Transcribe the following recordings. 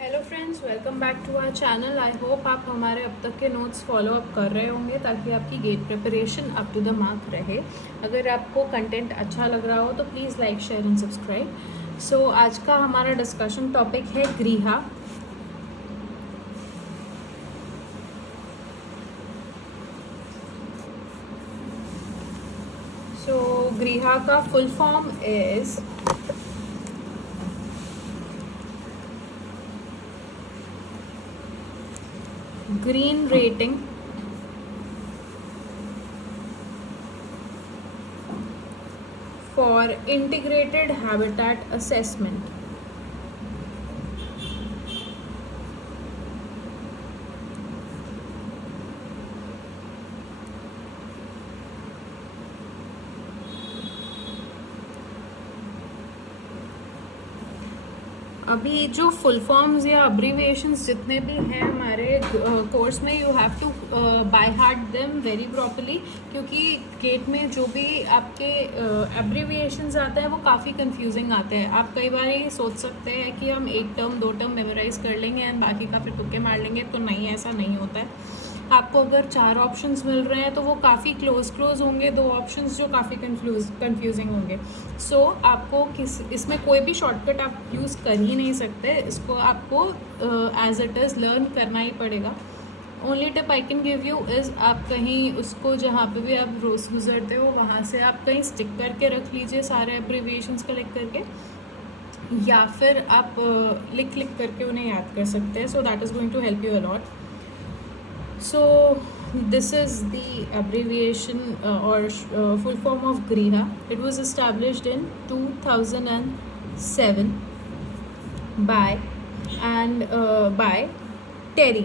Hello friends, welcome back to our channel. I hope आप हमारे अब तक के नोट्स फॉलो अप कर रहे होंगे ताकि आपकी GATE preparation up to the mark रहे। अगर आपको कंटेंट अच्छा लग रहा हो तो please like, share and subscribe. So आज का हमारा डिस्कशन टॉपिक है ग्रीहा। सो ग्रीहा का full form is green rating for integrated habitat assessment. अभी जो फुल फॉर्म्स या अब्रीविएशंस जितने भी हैं हमारे कोर्स में, you have to by heart them very properly, क्योंकि गेट में जो भी आपके अब्रीविएशंस आते हैं वो काफ़ी कंफ्यूजिंग आते हैं। आप कई बार ये सोच सकते हैं कि हम एक टर्म दो टर्म मेमोराइज कर लेंगे एंड बाकी का फिर तुक्के मार लेंगे, तो नहीं, ऐसा नहीं होता है। आपको अगर 4 ऑप्शंस मिल रहे हैं तो वो काफ़ी क्लोज होंगे, 2 ऑप्शंस जो काफ़ी कंफ्यूजिंग होंगे। सो आपको इसमें कोई भी शॉर्टकट आप यूज़ कर ही नहीं सकते। इसको आपको एज इट इज़ लर्न करना ही पड़ेगा। Only tip I can give you is, आप कहीं उसको जहाँ पे भी आप रोज़ गुजरते हो वहाँ से आप कहीं स्टिक करके रख लीजिए सारे एब्रीविएशंस कलेक्ट करके, या फिर आप लिख करके उन्हें याद कर सकते हैं। So that is going to help you a lot. So this is the abbreviation or full form of GRIHA. It was established in 2007 by Terry.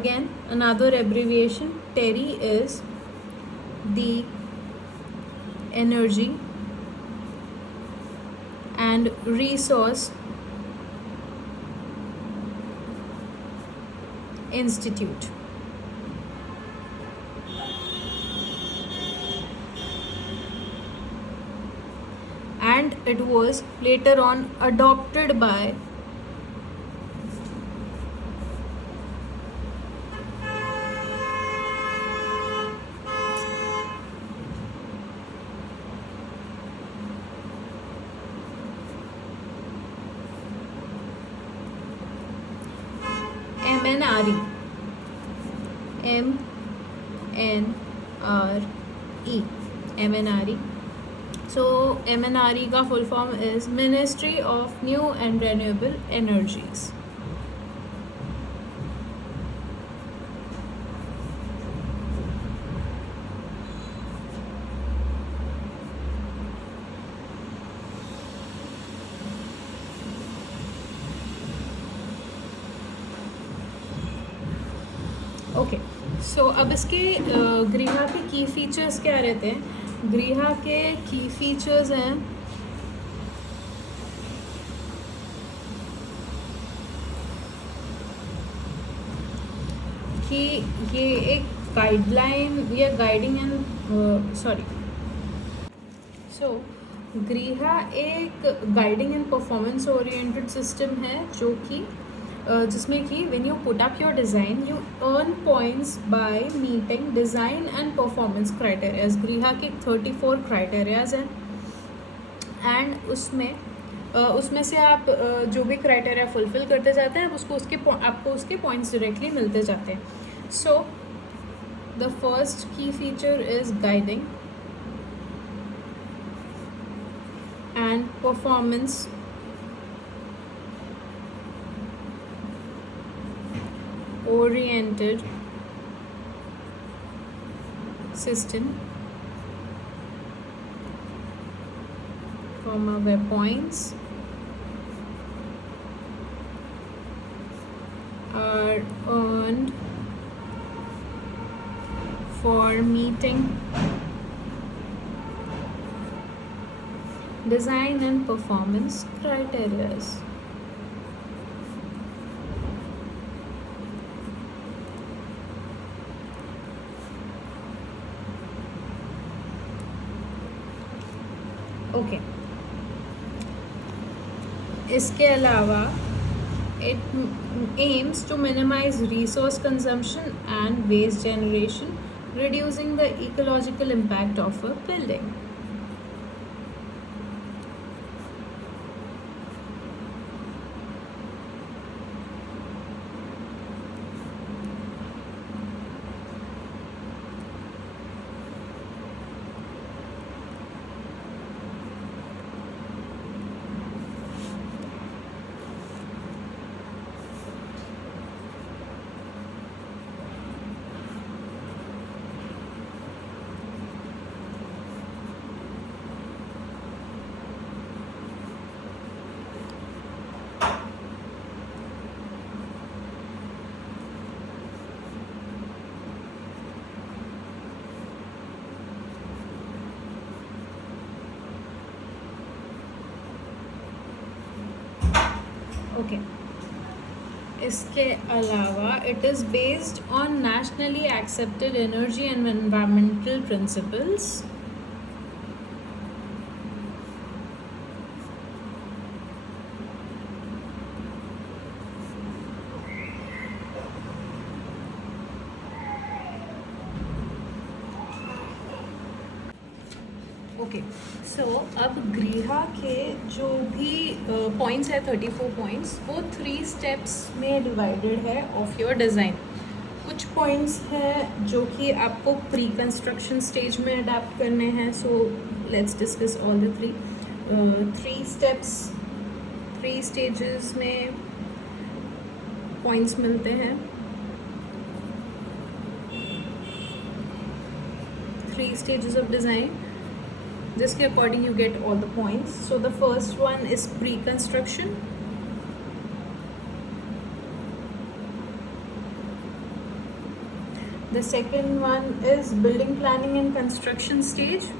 Again, another abbreviation. Terry is the Energy and Resource Institute. And it was later on adopted by MNRE. MNRE. MNRE. So MNRE का full form is Ministry of New and Renewable Energies. Okay, so अब इसके ग्रीहा के की फीचर्स क्या रहते हैं? ग्रीहा के की फीचर्स हैं कि ये एक गाइडलाइन या गाइडिंग एंड सो ग्रीहा एक guiding and performance oriented system है, जो कि जिसमें कि when you put up your design you earn points by meeting design and performance criterias. ग्रीहा के 34 क्राइटेरियाज हैं एंड उसमें से आप जो भी क्राइटेरिया फुलफिल करते जाते हैं आपको उसके पॉइंट्स डायरेक्टली मिलते जाते हैं. सो द फर्स्ट की feature is guiding and performance oriented system, where points are earned for meeting design and performance criteria. Okay. इसके अलावा it aims to minimize resource consumption and waste generation, reducing the ecological impact of a building. Okay इसके अलावा it is based on nationally accepted energy and environmental principles. Okay so अब गृहा के जो भी पॉइंट्स है 34 पॉइंट्स वो 3 स्टेप्स में डिवाइडेड है ऑफ योर डिज़ाइन. कुछ पॉइंट्स है जो कि आपको प्री कंस्ट्रक्शन स्टेज में अडेप्ट करने हैं. So let's discuss all the 3 स्टेप्स. 3 स्टेजेस में पॉइंट्स मिलते हैं. 3 stages of design. Just according you get all the points. So the first one is pre-construction. The second one is building planning and construction stage.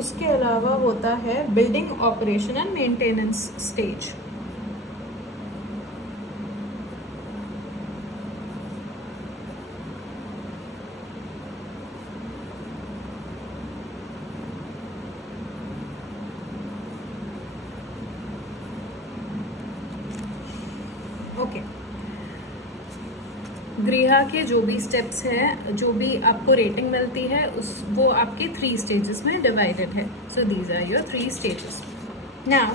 उसके अलावा होता है building operation and maintenance stage. Okay गृहा के जो भी स्टेप्स हैं, जो भी आपको रेटिंग मिलती है वो आपके 3 स्टेजेस में डिवाइडेड है. So these are your 3 stages. Now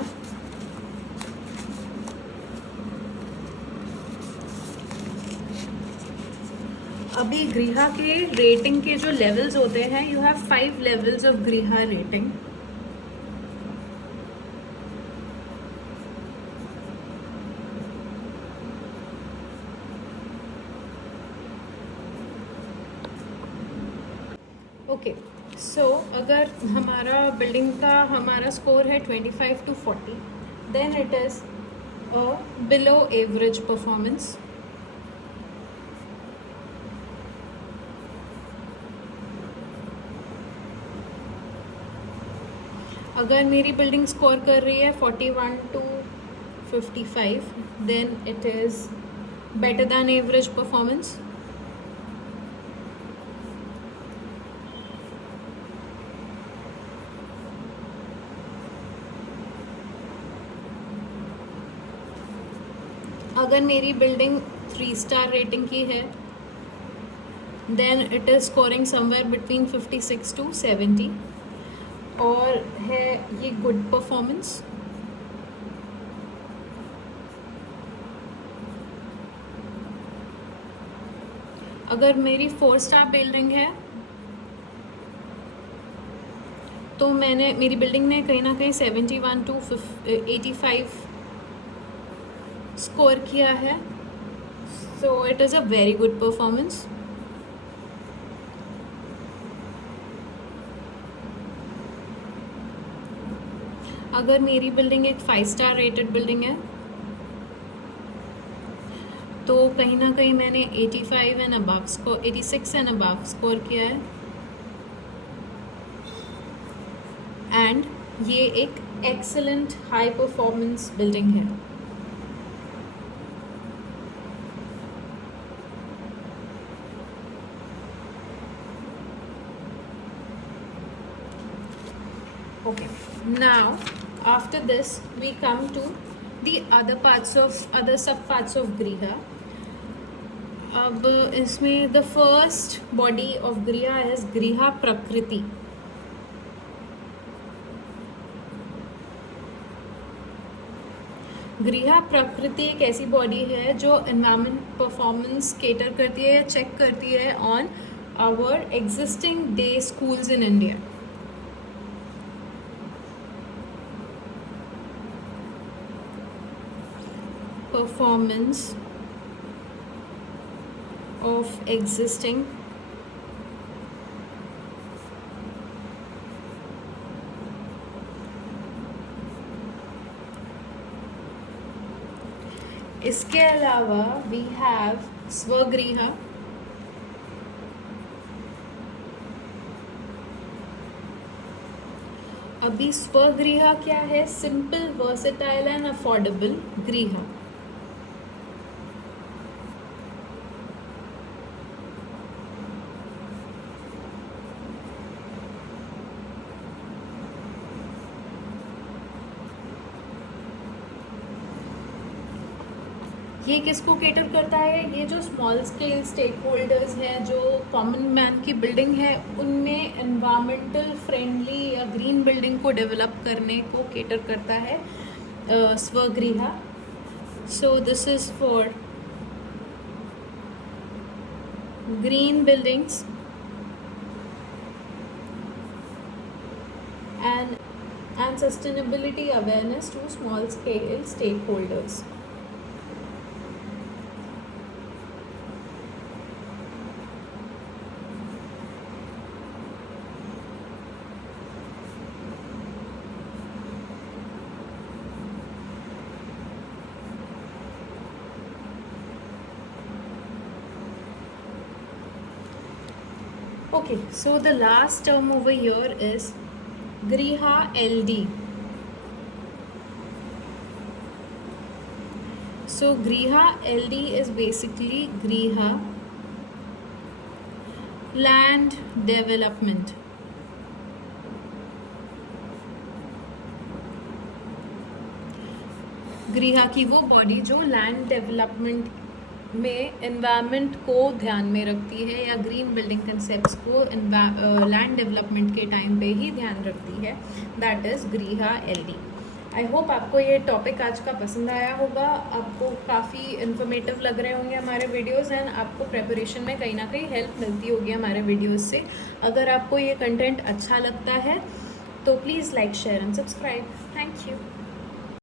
अभी गृहा के रेटिंग के जो लेवल्स होते हैं, यू हैव 5 लेवल्स ऑफ गृहा रेटिंग. ओके सो अगर हमारा बिल्डिंग का हमारा स्कोर है 25 to 40, then it is a below average performance. अगर मेरी बिल्डिंग स्कोर कर रही है 41 to 55, then it is better than average performance. अगर मेरी बिल्डिंग 3 स्टार रेटिंग की है, then it is scoring somewhere between 56 to 70 और है ये गुड परफॉर्मेंस. अगर मेरी 4 स्टार बिल्डिंग है तो मेरी बिल्डिंग ने कहीं ना कहीं 71 to 85 स्कोर किया है. So it is a very good performance. अगर मेरी बिल्डिंग एक 5 स्टार रेटेड बिल्डिंग है तो कहीं ना कहीं मैंने 85 and above score 86 and above score किया है. एंड ये एक एक्सेलेंट हाई परफॉर्मेंस बिल्डिंग है। Okay, now after this we come to the other sub parts of Griha. अब इसमें the first body of Griha is Griha Prakriti. गृहा प्रकृति एक ऐसी बॉडी है जो एनवायरमेंट परफॉर्मेंस केटर करती है या चेक करती है on our existing day schools in India. Performance of existing इसके अलावा वी हैव स्वगृह। अभी स्वगृह क्या है? सिंपल, वर्सेटाइल एंड अफोर्डेबल गृह। ये किसको केटर करता है? ये जो स्मॉल स्केल स्टेक होल्डर्स हैं, जो कॉमन मैन की बिल्डिंग है, उनमें एनवायरमेंटल फ्रेंडली या ग्रीन बिल्डिंग को डेवलप करने को केटर करता है स्वगृह। So this is for green buildings and sustainability awareness to small scale stakeholders. Okay, so the last term over here is Griha LD. So Griha LD is basically Griha land development. गृहा की वो बॉडी जो land development में एनवायरनमेंट को ध्यान में रखती है या ग्रीन बिल्डिंग कंसेप्ट्स को लैंड डेवलपमेंट के टाइम पे ही ध्यान रखती है, दैट इज़ गृहा एलडी। आई होप आपको ये टॉपिक आज का पसंद आया होगा, आपको काफ़ी इन्फॉर्मेटिव लग रहे होंगे हमारे वीडियोस एंड आपको प्रेपरेशन में कहीं ना कहीं हेल्प मिलती होगी हमारे वीडियोस से। अगर आपको ये कंटेंट अच्छा लगता है तो please like, share and subscribe. Thank you.